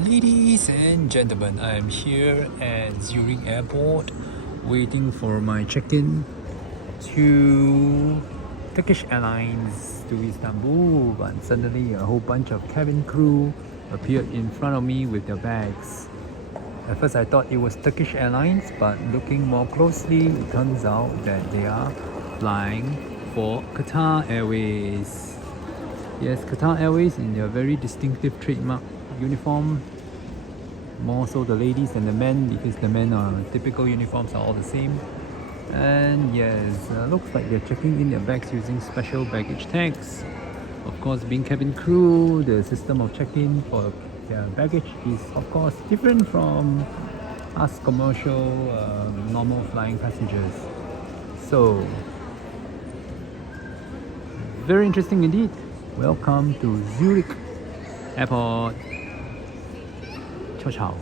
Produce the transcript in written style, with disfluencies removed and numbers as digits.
Ladies and gentlemen, I'm here at Zurich Airport waiting for my check-in to Turkish Airlines to Istanbul, but suddenly a whole bunch of cabin crew appeared in front of me with their bags. At first I thought it was Turkish Airlines, but looking more closely it turns out that they are flying for Qatar Airways. Yes, Qatar Airways in their very distinctive trademark uniform. More so the ladies than the men, because the men are typical uniforms are all the same. And yes, looks like they're checking in their bags using special baggage tags. Of course, being cabin crew, the system of check-in for their baggage is of course different from us commercial, normal flying passengers. So, very interesting indeed. Welcome to Zurich Airport. Ciao ciao.